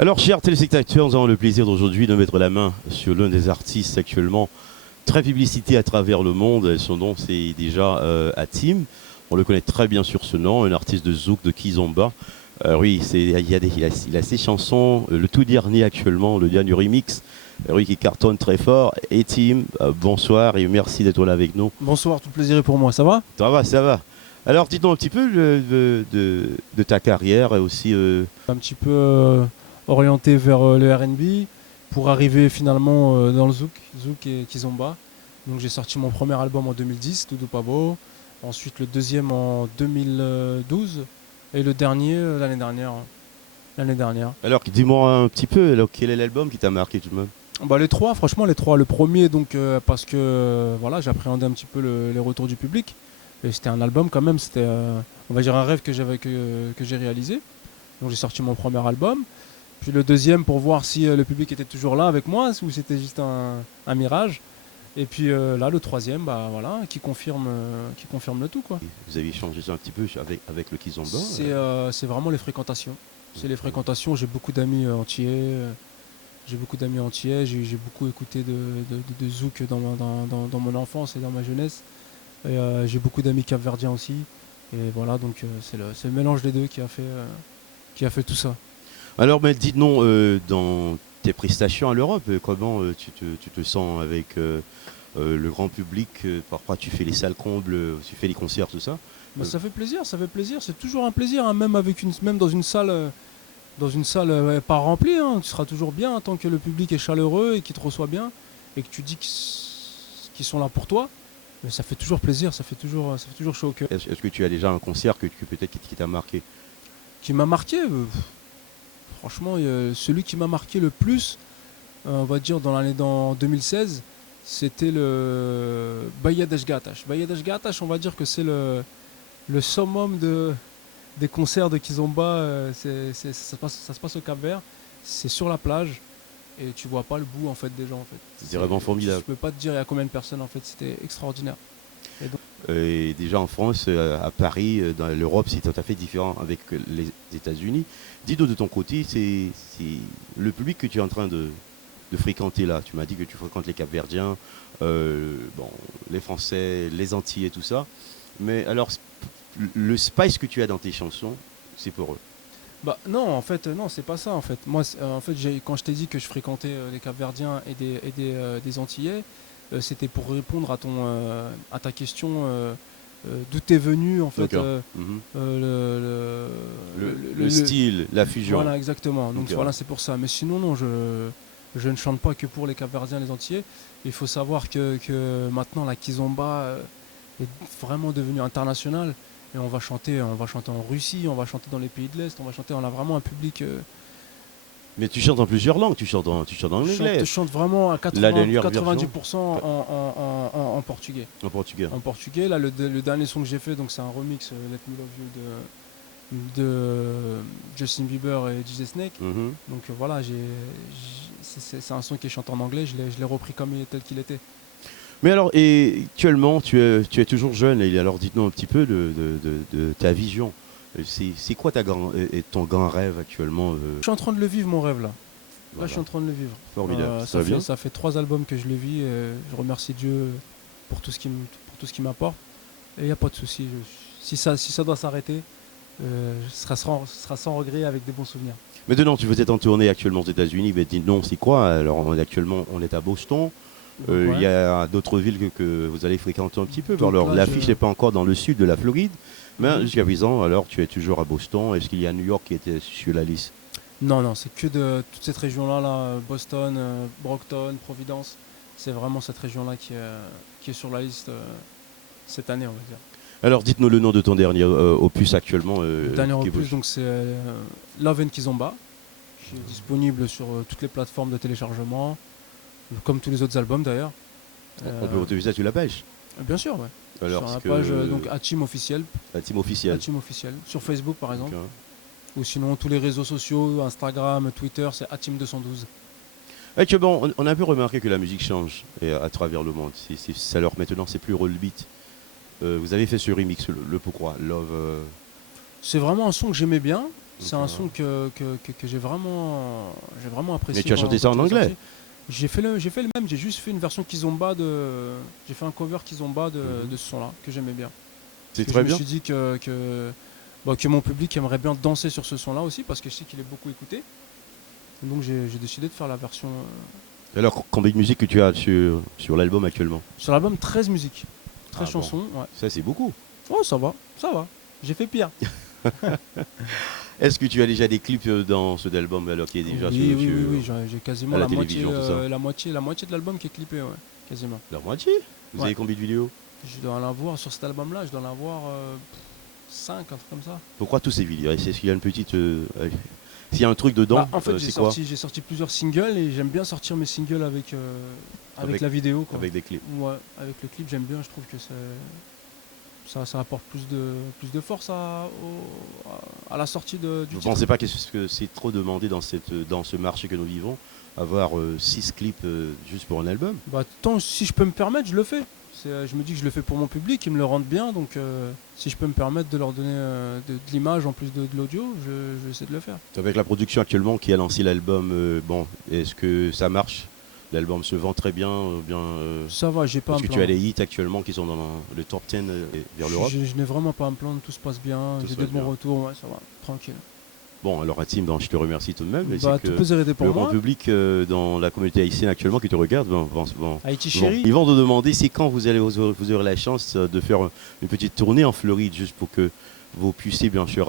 Alors, chers téléspectateurs, nous avons le plaisir d'aujourd'hui de mettre la main sur l'un des artistes actuellement très publicité à travers le monde. Son nom, c'est déjà Hatim. On le connaît très bien sur ce nom, un artiste de Zouk, de Kizomba. Oui, il a ses chansons, le tout dernier actuellement, le dernier remix, oui, qui cartonne très fort. Hatim, bonsoir et merci d'être là avec nous. Bonsoir, tout le plaisir est pour moi, ça va? Ça va, ça va. Alors, dites-nous un petit peu de ta carrière et aussi. Un petit peu orienté vers le R&B pour arriver finalement dans le Zouk et Kizomba. Donc j'ai sorti mon premier album en 2010, Doudou Pabo. Ensuite le deuxième en 2012 et le dernier l'année dernière. L'année dernière. Alors, dis-moi un petit peu, alors, quel est l'album qui t'a marqué tout de même? Bah, les trois, franchement les trois. Le premier donc parce que voilà, j'appréhendais un petit peu les retours du public. Et c'était un album quand même, c'était on va dire un rêve que j'ai réalisé. Donc j'ai sorti mon premier album. Puis le deuxième pour voir si le public était toujours là avec moi ou c'était juste un mirage. Et puis là le troisième, bah voilà, qui confirme le tout quoi. Vous avez changé ça un petit peu avec le Kizomba. C'est vraiment les fréquentations. C'est les fréquentations. J'ai beaucoup d'amis entiers. J'ai beaucoup d'amis entiers. J'ai beaucoup écouté de zouk dans mon enfance et dans ma jeunesse. Et j'ai beaucoup d'amis capverdiens aussi. Et voilà, donc c'est le mélange des deux qui a fait tout ça. Alors, mais dites-nous, dans tes prestations à l'Europe, comment tu te sens avec le grand public? Parfois, tu fais les salles combles, tu fais les concerts, tout ça. Bah, ça fait plaisir, ça fait plaisir. C'est toujours un plaisir, hein, même dans une salle pas remplie. Hein, tu seras toujours bien tant que le public est chaleureux et qu'il te reçoit bien et que tu dis qu'ils sont là pour toi. Mais ça fait toujours plaisir, ça fait toujours chaud au cœur. Est-ce que tu as déjà un concert que peut-être qui t'a marqué? Qui m'a marqué, franchement, celui qui m'a marqué le plus, on va dire dans 2016, c'était le Bayadesh Gatash. Bayadesh Gatash, on va dire que c'est le summum des concerts de Kizomba. Ça se passe au Cap-Vert, c'est sur la plage et tu vois pas le bout en fait des gens en fait. C'était vraiment formidable. Je peux pas te dire il y a combien de personnes en fait, c'était extraordinaire. Et déjà en France, à Paris, dans l'Europe, c'est tout à fait différent avec les États-Unis. Dis-nous de ton côté, c'est le public que tu es en train de fréquenter là. Tu m'as dit que tu fréquentes les Cap-Verdiens, bon, les Français, les Antillais, tout ça. Mais alors, le spice que tu as dans tes chansons, c'est pour eux. Bah non, en fait, non, c'est pas ça en fait. Moi, en fait, quand je t'ai dit que je fréquentais les Capverdiens des Antillais, c'était pour répondre à ta question d'où t'es venu en fait le style, la fusion. Voilà, exactement. Donc voilà, c'est pour ça. Mais sinon, non, je ne chante pas que pour les Capverdiens, les Antillais. Il faut savoir que maintenant la Kizomba est vraiment devenue internationale. Et on va chanter en Russie, on va chanter dans les pays de l'Est, on a vraiment un public. Mais tu chantes en plusieurs langues, tu chantes en anglais. Je chante vraiment à 90% en portugais. En portugais. En portugais, là le dernier son que j'ai fait, donc c'est un remix Let Me Love You de Justin Bieber et DJ Snake. Donc voilà, c'est un son qui est chanté en anglais, je l'ai repris tel qu'il était. Mais alors, et actuellement, tu es toujours jeune, et alors dites-nous un petit peu de ta vision. C'est quoi ton grand rêve actuellement Je suis en train de le vivre, mon rêve là. Voilà. Là, je suis en train de le vivre. Formidable. Ça fait 3 albums que je le vis. Et je remercie Dieu pour tout ce qu'il m'apporte. Et il n'y a pas de souci. Si ça doit s'arrêter, ce sera sans regret avec des bons souvenirs. Maintenant, tu veux être en tournée actuellement aux États-Unis, mais dis-nous, c'est quoi? Alors, on est à Boston. Il y a d'autres villes que vous allez fréquenter un petit peu. Alors, l'affiche n'est pas encore dans le sud de la Floride, mais jusqu'à présent, alors tu es toujours à Boston. Est-ce qu'il y a New York qui était sur la liste? Non, c'est que de toute cette région-là, Boston, Brockton, Providence. C'est vraiment cette région-là qui est sur la liste cette année, on va dire. Alors, dites-nous le nom de ton dernier opus actuellement. Le dernier opus, donc c'est Love and Kizomba, qui est disponible sur toutes les plateformes de téléchargement. Comme tous les autres albums d'ailleurs. On peut retrouver ça sur la page? Bien sûr, ouais. Alors, sur la page donc Hatim officiel. Hatim officiel. Hatim officiel. Sur Facebook par exemple. Okay. Ou sinon tous les réseaux sociaux, Instagram, Twitter, c'est Hatim 212. Bon, on a un peu remarqué que la musique change à travers le monde. Alors maintenant, c'est plus roll beat. Vous avez fait ce remix, le pourquoi Love. C'est vraiment un son que j'aimais bien. C'est un son que j'ai vraiment apprécié. Mais tu as chanté quand ça en il est anglais? sorti. J'ai fait le même, j'ai juste fait une version Kizomba j'ai fait un cover Kizomba de ce son-là, que j'aimais bien. C'est Parce que très je me bien. suis dit que mon public aimerait bien danser sur ce son-là aussi, parce que je sais qu'il est beaucoup écouté. Donc j'ai décidé de faire la version. Alors, combien de musique que tu as sur l'album actuellement? Sur l'album, 13 musiques, 13 Ah bon. chansons. Ouais. Ça, c'est beaucoup. Oh, ça va, ça va. J'ai fait pire. Est-ce que tu as déjà des clips dans cet album alors qui est déjà Oui, j'ai quasiment à la la moitié, télévision, tout ça. la moitié de l'album qui est clippé, ouais, quasiment. La moitié? Vous Ouais. avez combien de vidéos? Je dois en avoir sur cet album-là, je dois en avoir 5, un truc comme ça. Pourquoi tous ces vidéos? Est-ce qu'il y a une petite. S'il y a un truc dedans, Bah, en fait, c'est quoi? j'ai sorti plusieurs singles et j'aime bien sortir mes singles avec Avec- la vidéo, quoi. Avec des clips. Ouais, avec le clip, j'aime bien, je trouve que ça apporte plus de force à la sortie du Vous ne titre. pensez pas que c'est trop demandé dans ce marché que nous vivons, avoir 6 clips juste pour un album? Bah, si je peux me permettre, je le fais. Je me dis que je le fais pour mon public, ils me le rendent bien, donc si je peux me permettre de leur donner de l'image en plus de l'audio, je vais essayer de le faire. Avec la production actuellement qui a lancé l'album, bon, est-ce que ça marche? L'album se vend très bien, bien. Ça va, j'ai pas à Parce me que tu as plaindre. des hits actuellement qui sont dans le top 10 vers l'Europe. Je n'ai vraiment pas à me plaindre, tout se passe bien, Tout j'ai se des passe bons bien. retours, ouais, ça va, tranquille. Bon, alors Hatim, je te remercie tout de même. Et Bah, c'est tout que plaisir était le pour grand moi. public dans la communauté haïtienne actuellement qui te regarde, Haïti chérie. ils vont te demander c'est quand vous aurez la chance de faire une petite tournée en Floride, juste pour que vous puissiez bien sûr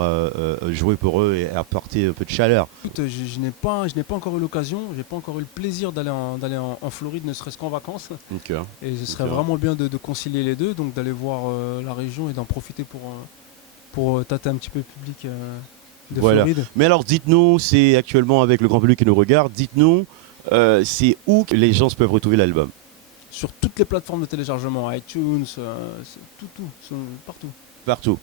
jouer pour eux et apporter un peu de chaleur. Écoute, je n'ai pas encore eu l'occasion, j'ai pas encore eu le plaisir d'aller en Floride, ne serait-ce qu'en vacances. Donc, Et ce serait Ok. vraiment bien de concilier les deux, donc d'aller voir la région et d'en profiter pour tâter un petit peu le public de Voilà. Floride. Mais alors dites-nous, c'est actuellement avec le grand public qui nous regarde, dites-nous, c'est où que les gens peuvent retrouver l'album? Sur toutes les plateformes de téléchargement, iTunes, partout. Partout.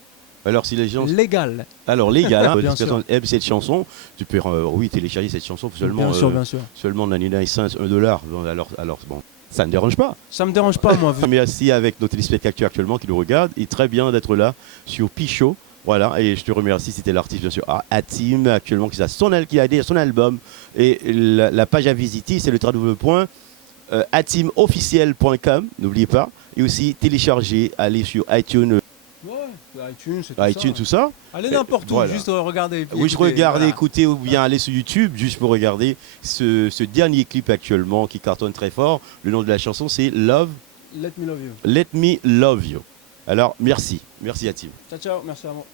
Alors si les gens... Légal. Alors les gars, Bien si personne aime cette chanson, tu peux oui télécharger cette chanson seulement, Bien sûr. seulement 99 cents, $1. Bon, alors bon, ça ne dérange pas. Ça me dérange pas, moi. Merci avec nos téléspectateurs actuellement qui nous regardent. Et très bien d'être là sur Pichot. Voilà, et je te remercie, c'était l'artiste bien sûr Hatim actuellement qui a son album. Et la page à visiter, c'est le www.hatimofficiel.com, n'oubliez pas. Et aussi télécharger, aller sur iTunes, Ouais, iTunes, c'est iTunes, tout ça. Allez n'importe où, Voilà. juste regarder. Oui, je regardais, écouter ou bien aller sur YouTube juste pour regarder ce dernier clip actuellement qui cartonne très fort. Le nom de la chanson c'est Let me love you. Let Me Love You. Alors merci Hatim. Ciao, ciao, merci à moi.